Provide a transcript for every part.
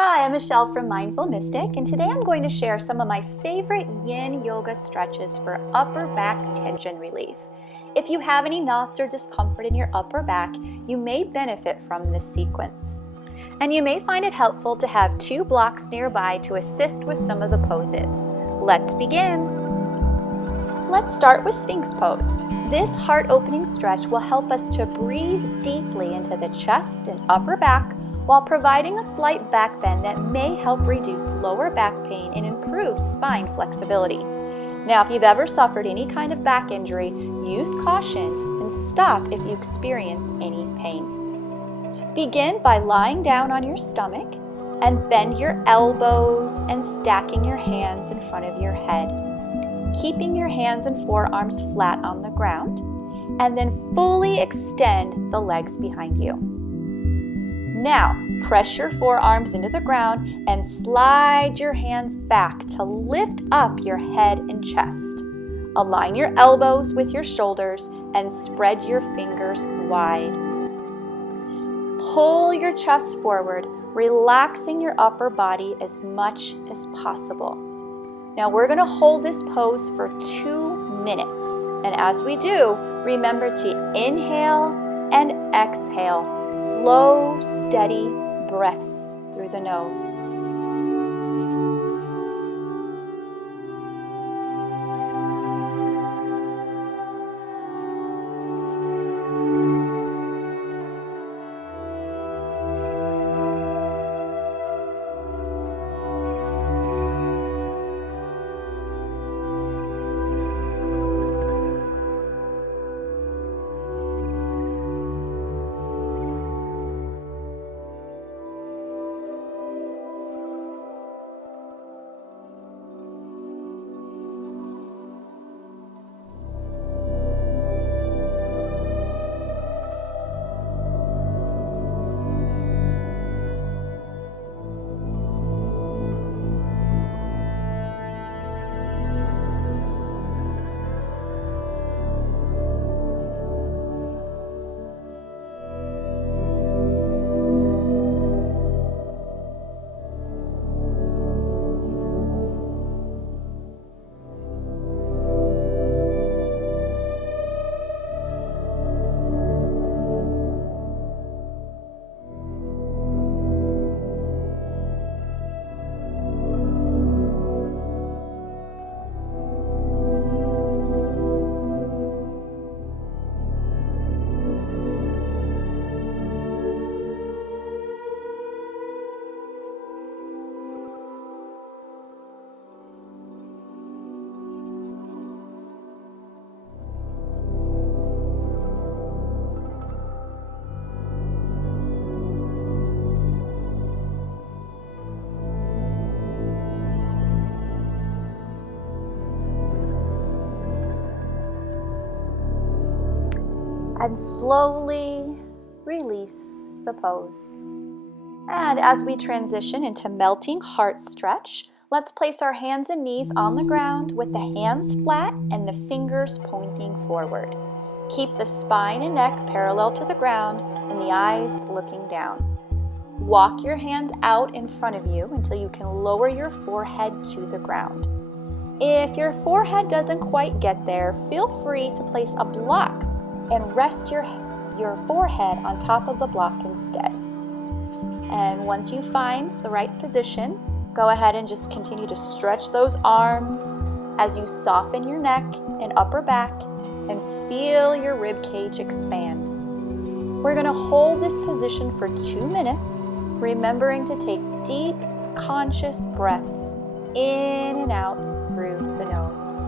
Hi, I'm Michelle from Mindful Mystic, and today I'm going to share some of my favorite Yin Yoga stretches for upper back tension relief. If you have any knots or discomfort in your upper back, you may benefit from this sequence. And you may find it helpful to have 2 blocks nearby to assist with some of the poses. Let's begin. Let's start with Sphinx Pose. This heart-opening stretch will help us to breathe deeply into the chest and upper back while providing a slight back bend that may help reduce lower back pain and improve spine flexibility. Now, if you've ever suffered any kind of back injury, use caution and stop if you experience any pain. Begin by lying down on your stomach and bend your elbows and stacking your hands in front of your head, keeping your hands and forearms flat on the ground, and then fully extend the legs behind you. Now, press your forearms into the ground and slide your hands back to lift up your head and chest. Align your elbows with your shoulders and spread your fingers wide. Pull your chest forward, relaxing your upper body as much as possible. Now we're going to hold this pose for 2 minutes. And as we do, remember to inhale and exhale. Slow, steady breaths through the nose. And slowly release the pose. And as we transition into melting heart stretch, let's place our hands and knees on the ground with the hands flat and the fingers pointing forward. Keep the spine and neck parallel to the ground and the eyes looking down. Walk your hands out in front of you until you can lower your forehead to the ground. If your forehead doesn't quite get there, feel free to place a block and rest your forehead on top of the block instead. And once you find the right position, go ahead and just continue to stretch those arms as you soften your neck and upper back and feel your rib cage expand. We're going to hold this position for 2 minutes, remembering to take deep, conscious breaths in and out through the nose.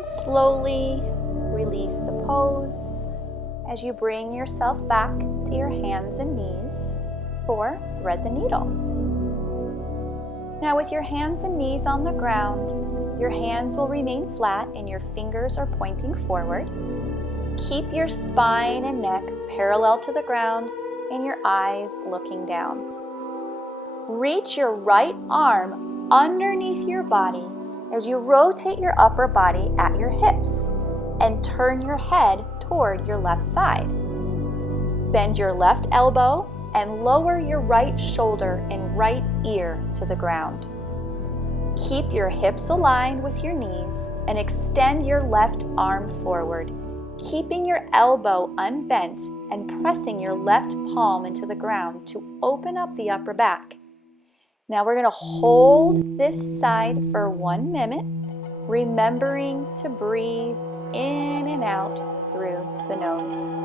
And slowly release the pose as you bring yourself back to your hands and knees for thread the needle. Now with your hands and knees on the ground, your hands will remain flat and your fingers are pointing forward. Keep your spine and neck parallel to the ground and your eyes looking down. Reach your right arm underneath your body as you rotate your upper body at your hips and turn your head toward your left side. Bend your left elbow and lower your right shoulder and right ear to the ground. Keep your hips aligned with your knees and extend your left arm forward, keeping your elbow unbent and pressing your left palm into the ground to open up the upper back. Now we're going to hold this side for 1 minute, remembering to breathe in and out through the nose.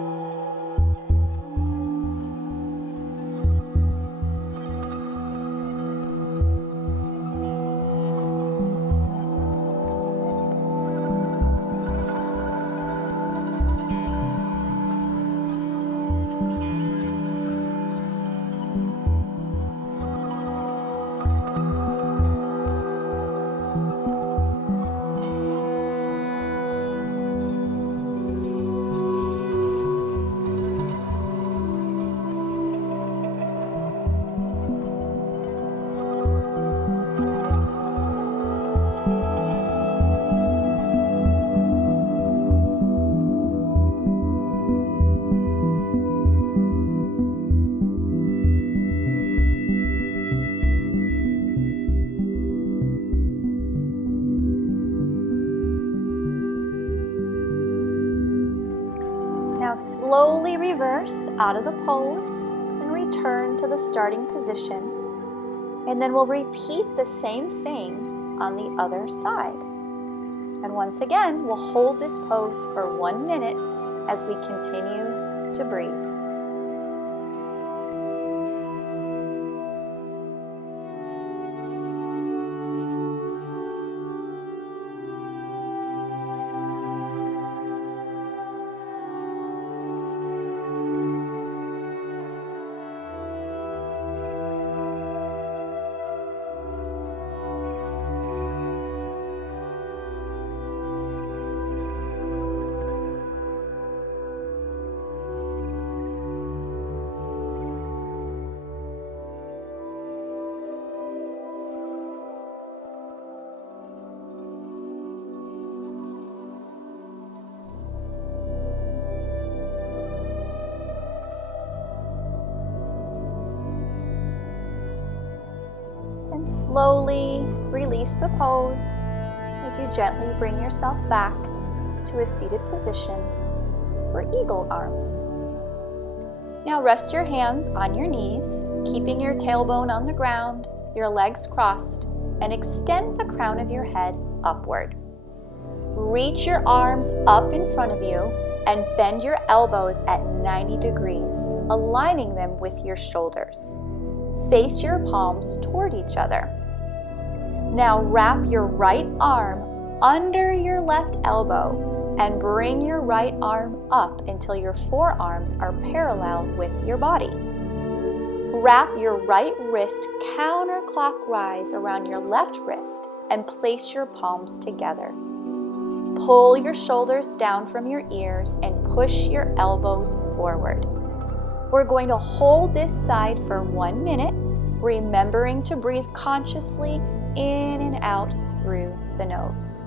Slowly reverse out of the pose and return to the starting position. And then we'll repeat the same thing on the other side. And once again, we'll hold this pose for 1 minute as we continue to breathe. And slowly release the pose as you gently bring yourself back to a seated position for eagle arms. Now rest your hands on your knees, keeping your tailbone on the ground, your legs crossed, and extend the crown of your head upward. Reach your arms up in front of you and bend your elbows at 90 degrees, aligning them with your shoulders. Face your palms toward each other. Now wrap your right arm under your left elbow and bring your right arm up until your forearms are parallel with your body. Wrap your right wrist counterclockwise around your left wrist and place your palms together. Pull your shoulders down from your ears and push your elbows forward. We're going to hold this side for 1 minute, remembering to breathe consciously in and out through the nose.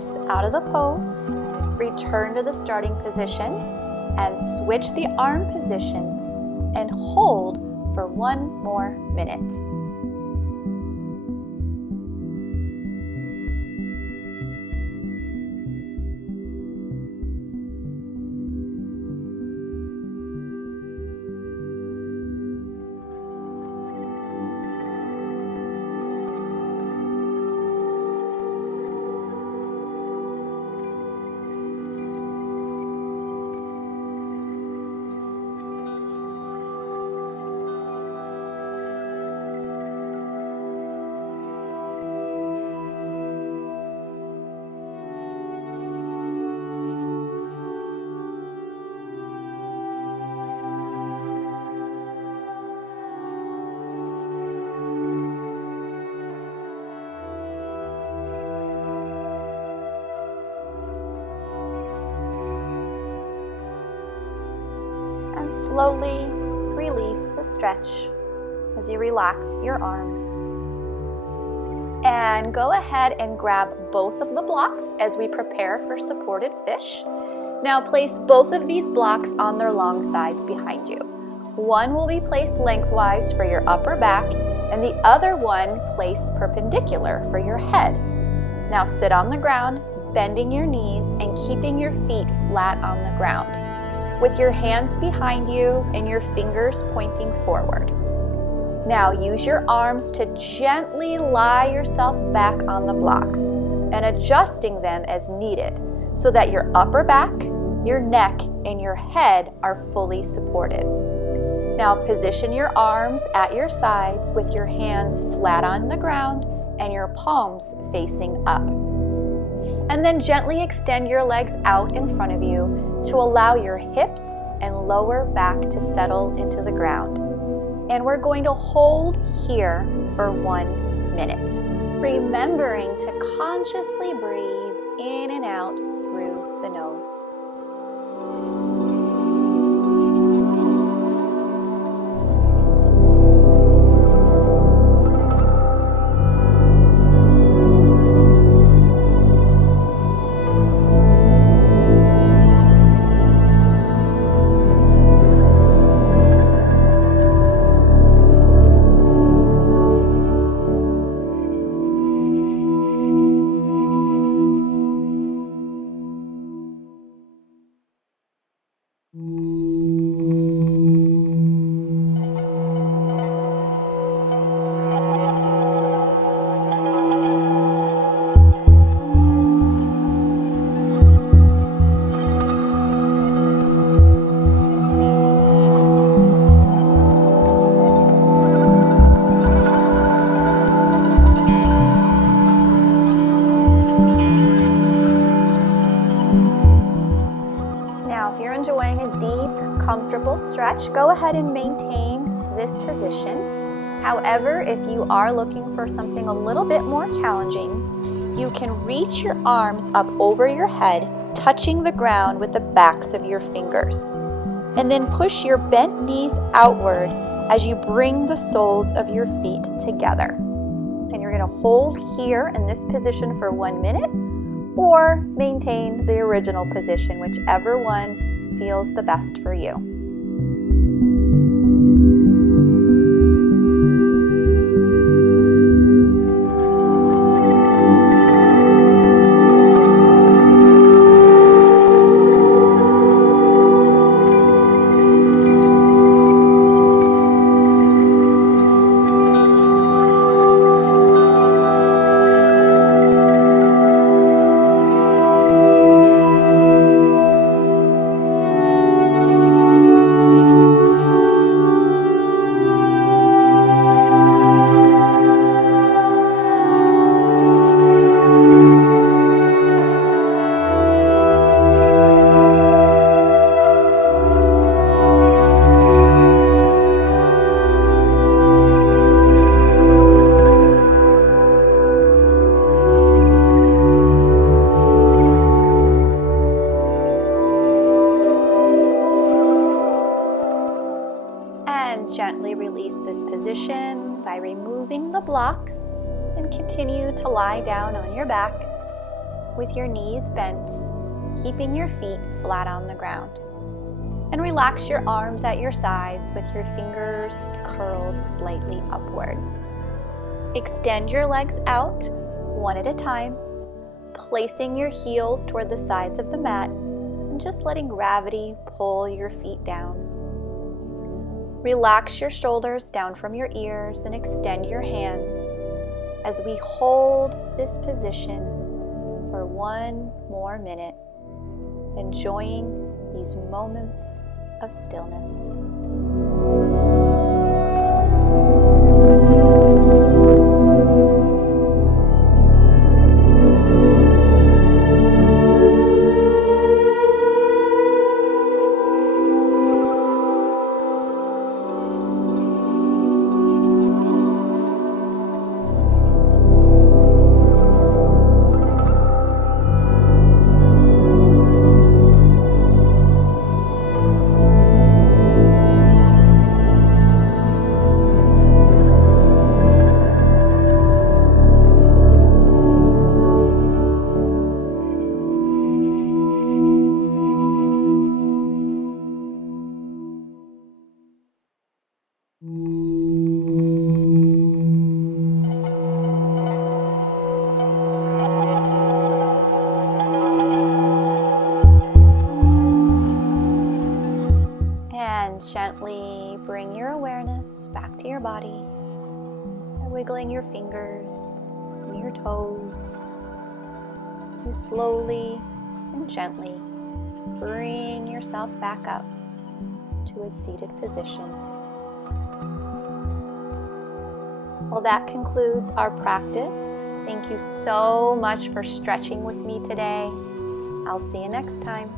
reverse out of the pose, return to the starting position, and switch the arm positions and hold for 1 more minute. And slowly release the stretch as you relax your arms. And go ahead and grab both of the blocks as we prepare for supported fish. Now place both of these blocks on their long sides behind you. One will be placed lengthwise for your upper back, and the other one placed perpendicular for your head. Now sit on the ground, bending your knees and keeping your feet flat on the ground, with your hands behind you and your fingers pointing forward. Now use your arms to gently lie yourself back on the blocks and adjusting them as needed so that your upper back, your neck, and your head are fully supported. Now position your arms at your sides with your hands flat on the ground and your palms facing up. And then gently extend your legs out in front of you to allow your hips and lower back to settle into the ground. And we're going to hold here for 1 minute, remembering to consciously breathe in and out through the nose. Comfortable stretch, go ahead and maintain this position. However, if you are looking for something a little bit more challenging, you can reach your arms up over your head, touching the ground with the backs of your fingers. And then push your bent knees outward as you bring the soles of your feet together. And you're going to hold here in this position for 1 minute, or maintain the original position, whichever one feels the best for you. Gently release this position by removing the blocks and continue to lie down on your back with your knees bent, keeping your feet flat on the ground. And relax your arms at your sides with your fingers curled slightly upward. Extend your legs out one at a time, placing your heels toward the sides of the mat and just letting gravity pull your feet down. Relax your shoulders down from your ears and extend your hands as we hold this position for one more minute, enjoying these moments of stillness. And gently bring your awareness back to your body, wiggling your fingers and your toes as you slowly and gently bring yourself back up to a seated position. Well, that concludes our practice. Thank you so much for stretching with me today. I'll see you next time.